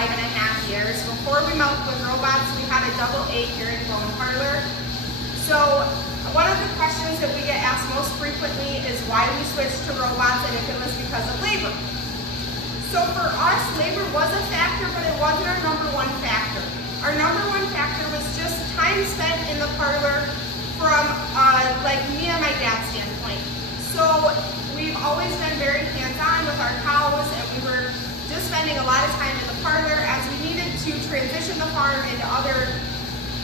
5.5 years. Before we milked with robots, we had a double A herringbone parlor. So one of the questions that we get asked most frequently is why we switched to robots and if it was because of labor. So for us, labor was a factor, but it wasn't our number one factor. Our number one factor was just time spent in the parlor from like me and my dad's standpoint. So we've always been very hands-on with our cows, and we were just spending a lot of time in the parlor as we needed to transition the farm into other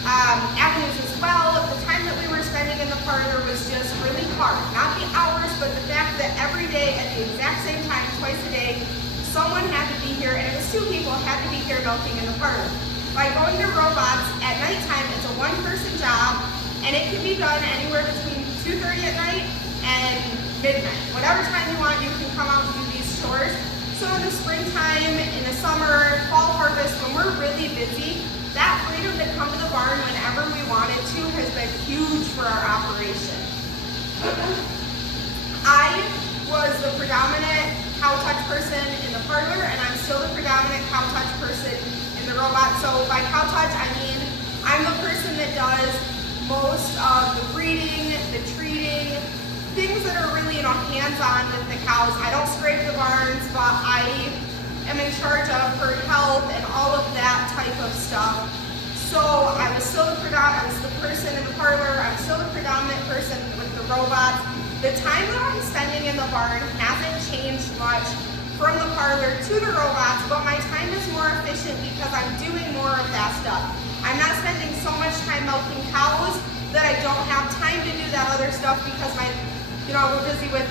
avenues as well. The time that we were spending in the parlor was just really hard. Not the hours, but the fact that every day at the exact same time, twice a day, someone had to be here, and it was 2 people had to be here milking in the parlor. By going to robots at nighttime, it's a one-person job, and it can be done anywhere between 2:30 at night and midnight. Whatever time you want, you can come out and do these chores. So in the springtime, in the summer, fall harvest, when we're really busy, that freedom to come to the barn whenever we wanted to has been huge for our operation. I was the predominant cow touch person in the parlor, and I'm still the predominant cow touch person in the robot. So by cow touch, I mean I'm the person that does most of the breeding, the treating, things that are really, hands-on with the cows. I don't scrape the barns, but I am in charge of herd health and all of that type of stuff. So I was still the person in the parlor. I'm still the predominant person with the robots. The time that I'm spending in the barn hasn't changed much from the parlor to the robots, but my time is more efficient because I'm doing more of that stuff. I'm not spending so much time milking cows that I don't have time to do that other stuff because we're busy with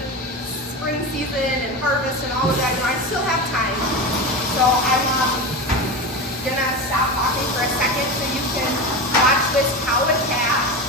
spring season and harvest and all of that. I still have time. So I'm gonna stop talking for a second so you can watch this cow attach.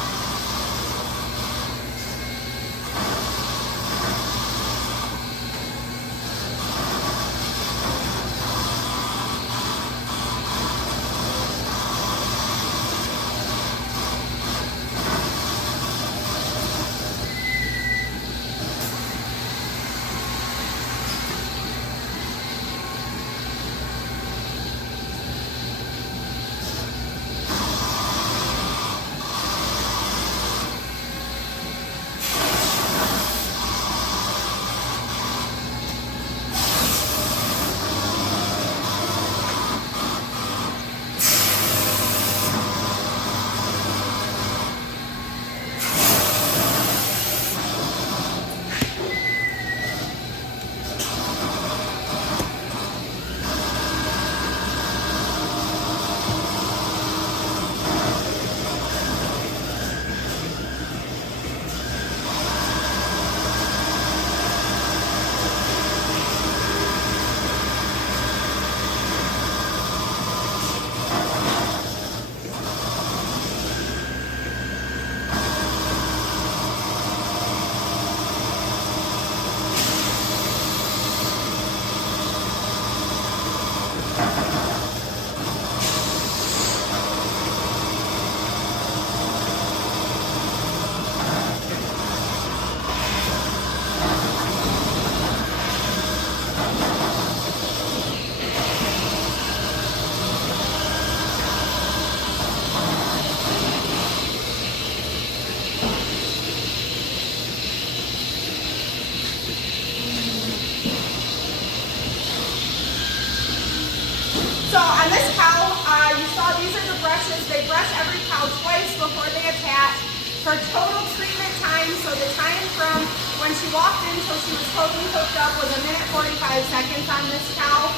So on this cow, you saw these are the brushes. They brush every cow twice before they attach. For total treatment time, so the time from when she walked in until she was totally hooked up was 1:45 on this cow.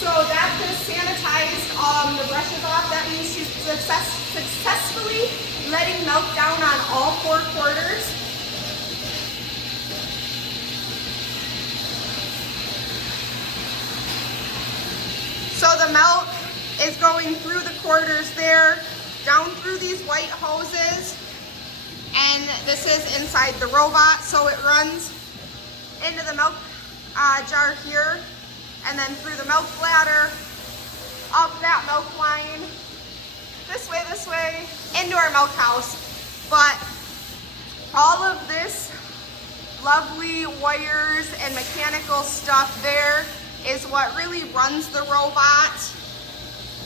So that's going to sanitize the brushes off. That means she's successfully letting milk down on all 4 quarters. So the milk is going through the quarters there, down through these white hoses, and this is inside the robot, so it runs into the milk jar here, and then through the milk bladder, up that milk line, this way, into our milk house. But all of this lovely wires and mechanical stuff there is what really runs the robot.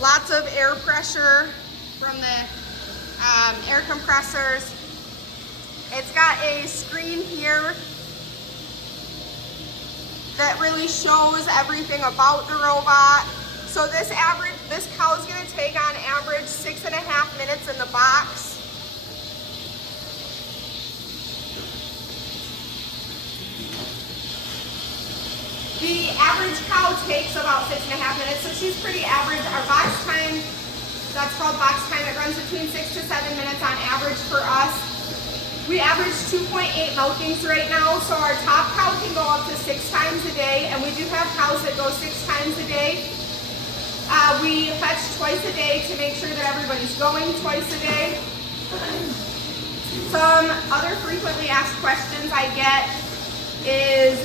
Lots of air pressure from the air compressors. It's got a screen here that really shows everything about the robot. So this cow is going to take on average 6.5 minutes in the box. The average cow takes about 6.5 minutes, so she's pretty average. Our box time, that's called box time, it runs between 6 to 7 minutes on average for us. We average 2.8 milkings right now, so our top cow can go up to 6 times a day, and we do have cows that go 6 times a day. We fetch twice a day to make sure that everybody's going twice a day. Some other frequently asked questions I get is,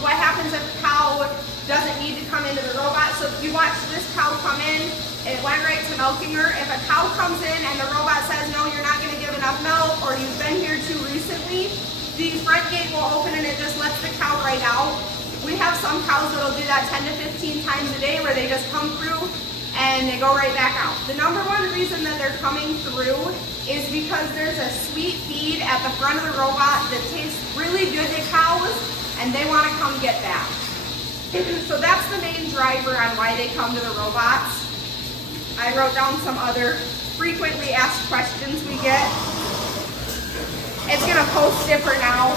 what happens if a cow doesn't need to come into the robot? So if you watch this cow come in, it went right to milking her. If a cow comes in and the robot says, no, you're not going to give enough milk, or you've been here too recently, the front gate will open and it just lets the cow right out. We have some cows that'll do that 10 to 15 times a day where they just come through and they go right back out. The number one reason that they're coming through is because there's a sweet feed at the front of the robot that tastes really good to cows, and they want to come get that. So that's the main driver on why they come to the robots. I wrote down some other frequently asked questions we get. It's going to post different now.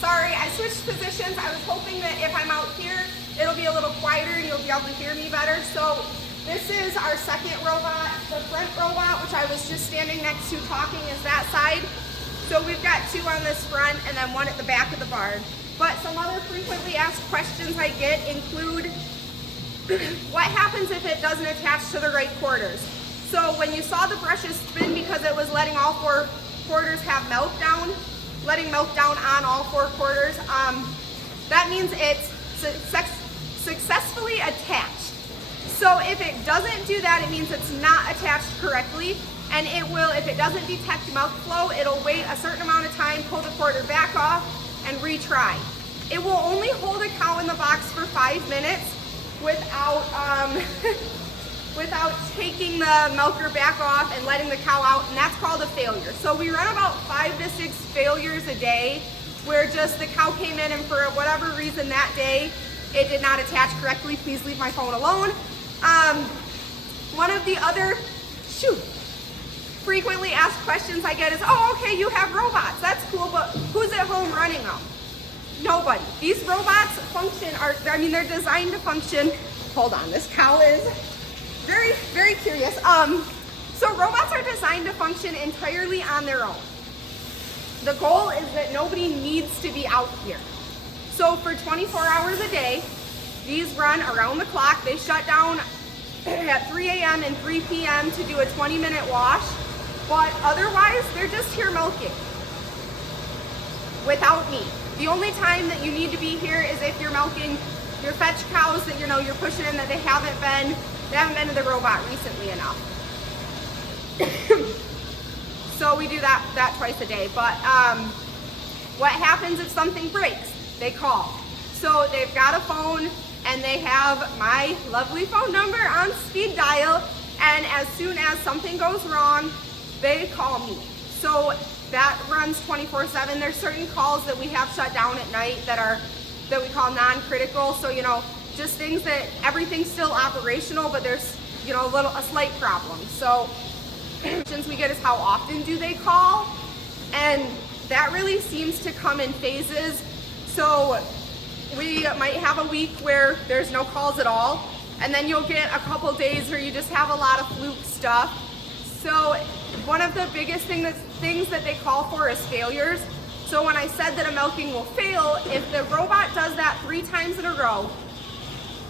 Sorry, I switched positions. I was hoping that if I'm out here, it'll be a little quieter and you'll be able to hear me better. So this is our second robot. The front robot, which I was just standing next to talking, is that side. So we've got 2 on this front and then 1 at the back of the barn. But some other frequently asked questions I get include, what happens if it doesn't attach to the right quarters? So when you saw the brushes spin because it was letting all 4 quarters have milk down, letting milk down on all 4 quarters, that means it's successfully attached. So if it doesn't do that, it means it's not attached correctly, and it will, if it doesn't detect milk flow, it'll wait a certain amount of time, pull the quarter back off, and retry. It will only hold a cow in the box for 5 minutes without without taking the milker back off and letting the cow out, and that's called a failure. So we run about 5 to 6 failures a day where just the cow came in and for whatever reason that day it did not attach correctly. Please leave my phone alone. One of the other frequently asked questions I get is, oh, okay, you have robots, that's cool, but who's at home running them? Nobody. These robots they're designed to function. Hold on, this cow is very, very curious. So robots are designed to function entirely on their own. The goal is that nobody needs to be out here. So for 24 hours a day, these run around the clock. They shut down at 3 a.m. and 3 p.m. to do a 20-minute wash, but otherwise they're just here milking without me. The only time that you need to be here is if you're milking your fetch cows that you're pushing in that they haven't been to the robot recently enough. So we do that twice a day. But what happens if something breaks? They call. So they've got a phone and they have my lovely phone number on speed dial, and as soon as something goes wrong, they call me. So that runs 24/7. There's certain calls that we have shut down at night that we call non-critical. So just things that everything's still operational, but there's a slight problem. So questions we get is, how often do they call? And that really seems to come in phases. So we might have a week where there's no calls at all, and then you'll get a couple days where you just have a lot of fluke stuff. So one of the biggest things that they call for is failures. So when I said that a milking will fail, if the robot does that 3 times in a row,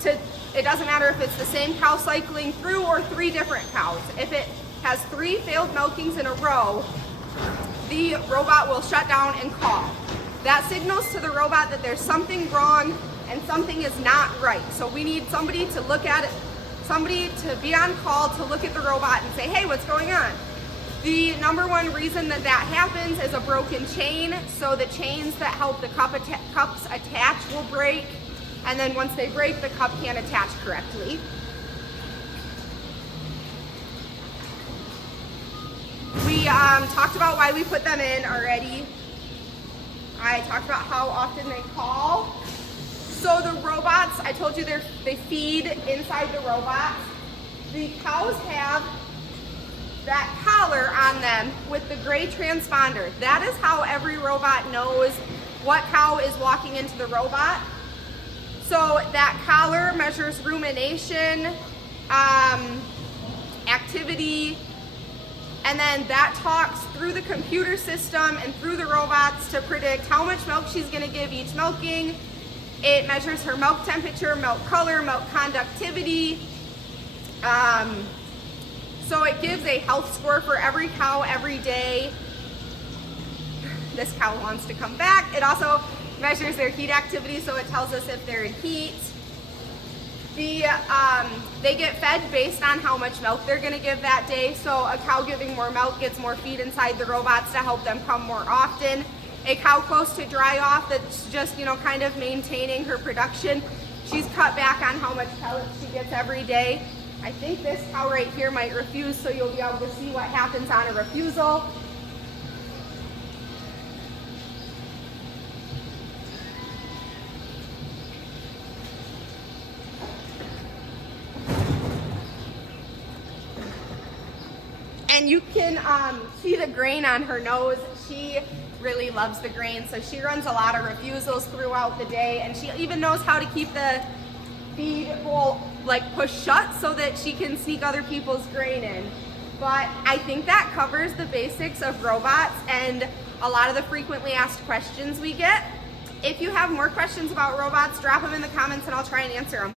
it doesn't matter if it's the same cow cycling through or 3 different cows. If it has 3 failed milkings in a row, the robot will shut down and call. that signals to the robot that there's something wrong and something is not right. So we need somebody to look at it, somebody to be on call to look at the robot and say, hey, what's going on? The number one reason that that happens is a broken chain. So the chains that help the cups attach will break. And then once they break, the cup can't attach correctly. We talked about why we put them in already. I talked about how often they call. So the robots, I told you they feed inside the robot. The cows have that collar on them with the gray transponder. That is how every robot knows what cow is walking into the robot. So that collar measures rumination, activity, and then that talks through the computer system and through the robots to predict how much milk she's gonna give each milking. It measures her milk temperature, milk color, milk conductivity. So it gives a health score for every cow every day. This cow wants to come back. It also measures their heat activity, so it tells us if they're in heat. They get fed based on how much milk they're gonna give that day. So a cow giving more milk gets more feed inside the robots to help them come more often. A cow close to dry off that's just, kind of maintaining her production, she's cut back on how much pellets she gets every day. I think this cow right here might refuse, so you'll be able to see what happens on a refusal. And you can see the grain on her nose. She really loves the grain, so she runs a lot of refusals throughout the day, and she even knows how to keep the feed bowl pushed shut so that she can sneak other people's grain in. But I think that covers the basics of robots and a lot of the frequently asked questions we get. If you have more questions about robots, drop them in the comments and I'll try and answer them.